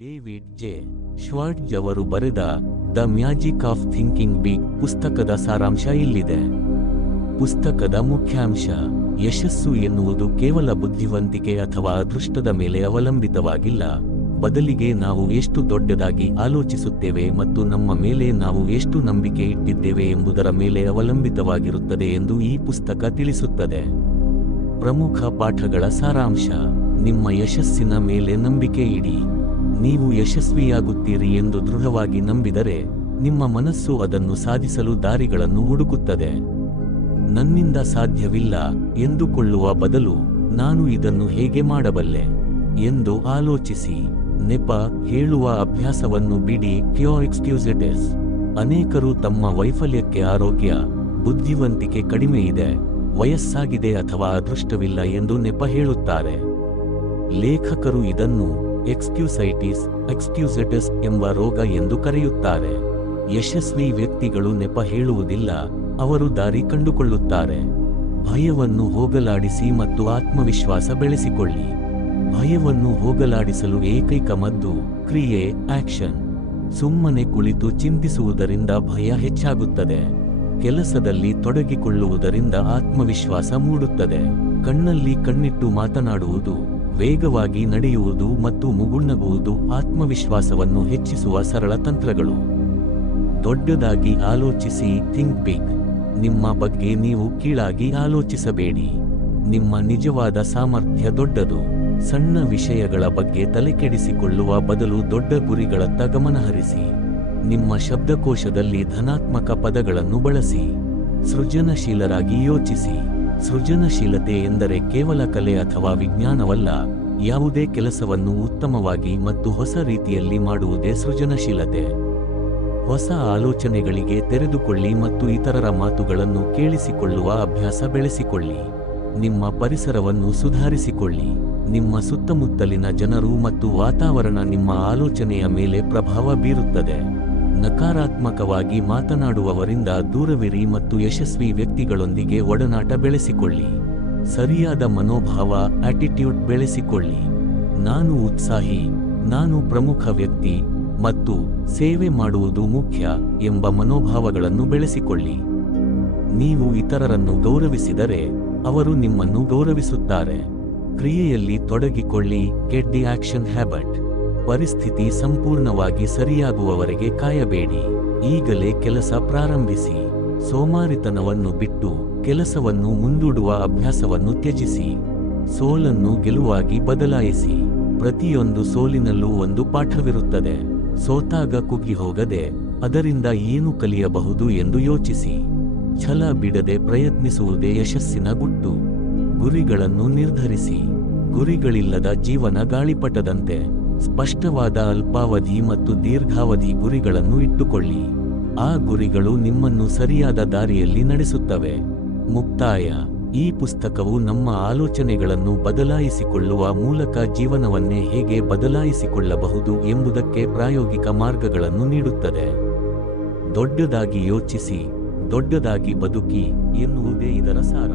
David J. Schwartz ಅವರು ಬರೆದ the magic of thinking big ಪುಸ್ತಕದ ಸಾರಾಂಶ ಇಲ್ಲಿದೆ. ಪುಸ್ತಕದ ಮುಖ್ಯಾಂಶ: ಯಶಸ್ಸು ಎನ್ನುವುದು ಕೇವಲ ಬುದ್ಧಿವಂತಿಕೆ ಅಥವಾ ಅದೃಷ್ಟದ ಮೇಲೆ ಅವಲಂಬಿತವಾಗಿಲ್ಲ, ಬದಲಿಗೆ ನಾವು ಎಷ್ಟು ದೊಡ್ಡದಾಗಿ ಆಲೋಚಿಸುತ್ತೇವೆ ಮತ್ತು ನಮ್ಮ ಮೇಲೆ ನಾವು ಎಷ್ಟು ನಂಬಿಕೆ ಇಟ್ಟಿದ್ದೇವೆ ಎಂಬುದರ ಮೇಲೆ ಅವಲಂಬಿತವಾಗಿರುತ್ತದೆ ಎಂದು ಈ ಪುಸ್ತಕ ತಿಳಿಸುತ್ತದೆ. ಪ್ರಮುಖ ಪಾಠಗಳ ಸಾರಾಂಶ: ನಿಮ್ಮ ಯಶಸ್ಸಿನ ಮೇಲೆ ನಂಬಿಕೆ ಇಡಿ. ನೀವು ಯಶಸ್ವಿಯಾಗುತ್ತೀರಿ ಎಂದು ದೃಢವಾಗಿ ನಂಬಿದರೆ, ನಿಮ್ಮ ಮನಸ್ಸು ಅದನ್ನು ಸಾಧಿಸಲು ದಾರಿಗಳನ್ನು ಹುಡುಕುತ್ತದೆ. ನನ್ನಿಂದ ಸಾಧ್ಯವಿಲ್ಲ ಎಂದುಕೊಳ್ಳುವ ಬದಲು, ನಾನು ಇದನ್ನು ಹೇಗೆ ಮಾಡಬಲ್ಲೆ ಎಂದು ಆಲೋಚಿಸಿ. ನೆಪ ಹೇಳುವ ಅಭ್ಯಾಸವನ್ನು ಬಿಡಿ. ಎಕ್ಸ್ಕ್ಯೂಸೆಸ್. ಅನೇಕರು ತಮ್ಮ ವೈಫಲ್ಯಕ್ಕೆ ಆರೋಗ್ಯ, ಬುದ್ಧಿವಂತಿಕೆ ಕಡಿಮೆ ಇದೆ, ವಯಸ್ಸಾಗಿದೆ ಅಥವಾ ಅದೃಷ್ಟವಿಲ್ಲ ಎಂದು ನೆಪ ಹೇಳುತ್ತಾರೆ. ಲೇಖಕರು ಇದನ್ನು ಎಕ್ಸ್ಕ್ಯೂಸೆಟಸ್ ಎಂಬ ರೋಗ ಎಂದು ಕರೆಯುತ್ತಾರೆ. ಯಶಸ್ವಿ ವ್ಯಕ್ತಿಗಳು ನೆಪ ಹೇಳುವುದಿಲ್ಲ, ಅವರು ದಾರಿ ಕಂಡುಕೊಳ್ಳುತ್ತಾರೆ. ಭಯವನ್ನು ಹೋಗಲಾಡಿಸಿ ಮತ್ತು ಆತ್ಮವಿಶ್ವಾಸ ಬೆಳೆಸಿಕೊಳ್ಳಿ. ಭಯವನ್ನು ಹೋಗಲಾಡಿಸಲು ಏಕೈಕ ಮದ್ದು ಕ್ರಿಯೆ, ಆಕ್ಷನ್. ಸುಮ್ಮನೆ ಕುಳಿತು ಚಿಂತಿಸುವುದರಿಂದ ಭಯ ಹೆಚ್ಚಾಗುತ್ತದೆ. ಕೆಲಸದಲ್ಲಿ ತೊಡಗಿಕೊಳ್ಳುವುದರಿಂದ ಆತ್ಮವಿಶ್ವಾಸ ಮೂಡುತ್ತದೆ. ಕಣ್ಣಲ್ಲಿ ಕಣ್ಣಿಟ್ಟು ಮಾತನಾಡುವುದು, ವೇಗವಾಗಿ ನಡೆಯುವುದು ಮತ್ತು ಮುಗುಳ್ನಗುವುದು ಆತ್ಮವಿಶ್ವಾಸವನ್ನು ಹೆಚ್ಚಿಸುವ ಸರಳ ತಂತ್ರಗಳು. ದೊಡ್ಡದಾಗಿ ಆಲೋಚಿಸಿ. Think big. ನಿಮ್ಮ ಬಗ್ಗೆ ನೀವು ಕೀಳಾಗಿ ಆಲೋಚಿಸಬೇಡಿ. ನಿಮ್ಮ ನಿಜವಾದ ಸಾಮರ್ಥ್ಯ ದೊಡ್ಡದು. ಸಣ್ಣ ವಿಷಯಗಳ ಬಗ್ಗೆ ತಲೆಕೆಡಿಸಿಕೊಳ್ಳುವ ಬದಲು ದೊಡ್ಡ ಗುರಿಗಳತ್ತ ಗಮನಹರಿಸಿ. ನಿಮ್ಮ ಶಬ್ದಕೋಶದಲ್ಲಿ ಧನಾತ್ಮಕ ಪದಗಳನ್ನು ಬಳಸಿ. ಸೃಜನಶೀಲರಾಗಿ ಯೋಚಿಸಿ. ಸೃಜನಶೀಲತೆ ಎಂದರೆ ಕೇವಲ ಕಲೆ ಅಥವಾ ವಿಜ್ಞಾನವಲ್ಲ, ಯಾವುದೇ ಕೆಲಸವನ್ನು ಉತ್ತಮವಾಗಿ ಮತ್ತು ಹೊಸ ರೀತಿಯಲ್ಲಿ ಮಾಡುವುದೇ ಸೃಜನಶೀಲತೆ. ಹೊಸ ಆಲೋಚನೆಗಳಿಗೆ ತೆರೆದುಕೊಳ್ಳಿ ಮತ್ತು ಇತರರ ಮಾತುಗಳನ್ನು ಕೇಳಿಸಿಕೊಳ್ಳುವ ಅಭ್ಯಾಸ ಬೆಳೆಸಿಕೊಳ್ಳಿ. ನಿಮ್ಮ ಪರಿಸರವನ್ನು ಸುಧಾರಿಸಿಕೊಳ್ಳಿ. ನಿಮ್ಮ ಸುತ್ತಮುತ್ತಲಿನ ಜನರು ಮತ್ತು ವಾತಾವರಣ ನಿಮ್ಮ ಆಲೋಚನೆಯ ಮೇಲೆ ಪ್ರಭಾವ ಬೀರುತ್ತದೆ. ನಕಾರಾತ್ಮಕವಾಗಿ ಮಾತನಾಡುವವರಿಂದ ದೂರವಿರಿ ಮತ್ತು ಯಶಸ್ವಿ ವ್ಯಕ್ತಿಗಳೊಂದಿಗೆ ಒಡನಾಟ ಬೆಳೆಸಿಕೊಳ್ಳಿ. ಸರಿಯಾದ ಮನೋಭಾವ, ಆಟಿಟ್ಯೂಡ್ ಬೆಳೆಸಿಕೊಳ್ಳಿ. ನಾನು ಉತ್ಸಾಹಿ, ನಾನು ಪ್ರಮುಖ ವ್ಯಕ್ತಿ ಮತ್ತು ಸೇವೆ ಮಾಡುವುದು ಮುಖ್ಯ ಎಂಬ ಮನೋಭಾವಗಳನ್ನು ಬೆಳೆಸಿಕೊಳ್ಳಿ. ನೀವು ಇತರರನ್ನು ಗೌರವಿಸಿದರೆ, ಅವರು ನಿಮ್ಮನ್ನು ಗೌರವಿಸುತ್ತಾರೆ. ಕ್ರಿಯೆಯಲ್ಲಿ ತೊಡಗಿಕೊಳ್ಳಿ. Get the action habit. ಪರಿಸ್ಥಿತಿ ಸಂಪೂರ್ಣವಾಗಿ ಸರಿಯಾಗುವವರೆಗೆ ಕಾಯಬೇಡಿ. ಈಗಲೇ ಕೆಲಸ ಪ್ರಾರಂಭಿಸಿ. ಸೋಮಾರಿತನವನ್ನು ಬಿಟ್ಟು ಕೆಲಸವನ್ನು ಮುಂದೂಡುವ ಅಭ್ಯಾಸವನ್ನು ತ್ಯಜಿಸಿ. ಸೋಲನ್ನು ಗೆಲುವಾಗಿ ಬದಲಾಯಿಸಿ. ಪ್ರತಿಯೊಂದು ಸೋಲಿನಲ್ಲೂ ಒಂದು ಪಾಠವಿರುತ್ತದೆ. ಸೋತಾಗ ಕುಗ್ಗಿ ಹೋಗದೆ, ಅದರಿಂದ ಏನು ಕಲಿಯಬಹುದು ಎಂದು ಯೋಚಿಸಿ. ಛಲ ಬಿಡದೆ ಪ್ರಯತ್ನಿಸುವುದೇ ಯಶಸ್ಸಿನ ಗುಟ್ಟು. ಗುರಿಗಳನ್ನು ನಿರ್ಧರಿಸಿ. ಗುರಿಗಳಿಲ್ಲದ ಜೀವನ ಗಾಳಿಪಟದಂತೆ. ಸ್ಪಷ್ಟವಾದ ಅಲ್ಪಾವಧಿ ಮತ್ತು ದೀರ್ಘಾವಧಿ ಗುರಿಗಳನ್ನು ಇಟ್ಟುಕೊಳ್ಳಿ. ಆ ಗುರಿಗಳು ನಿಮ್ಮನ್ನು ಸರಿಯಾದ ದಾರಿಯಲ್ಲಿ ನಡೆಸುತ್ತವೆ. ಮುಕ್ತಾಯ. ಈ ಪುಸ್ತಕವು ನಮ್ಮ ಆಲೋಚನೆಗಳನ್ನು ಬದಲಾಯಿಸಿಕೊಳ್ಳುವ ಮೂಲಕ ಜೀವನವನ್ನೇ ಹೇಗೆ ಬದಲಾಯಿಸಿಕೊಳ್ಳಬಹುದು ಎಂಬುದಕ್ಕೆ ಪ್ರಾಯೋಗಿಕ ಮಾರ್ಗಗಳನ್ನು ನೀಡುತ್ತದೆ. ದೊಡ್ಡದಾಗಿ ಯೋಚಿಸಿ, ದೊಡ್ಡದಾಗಿ ಬದುಕಿ ಎನ್ನುವುದೇ ಇದರ ಸಾರ.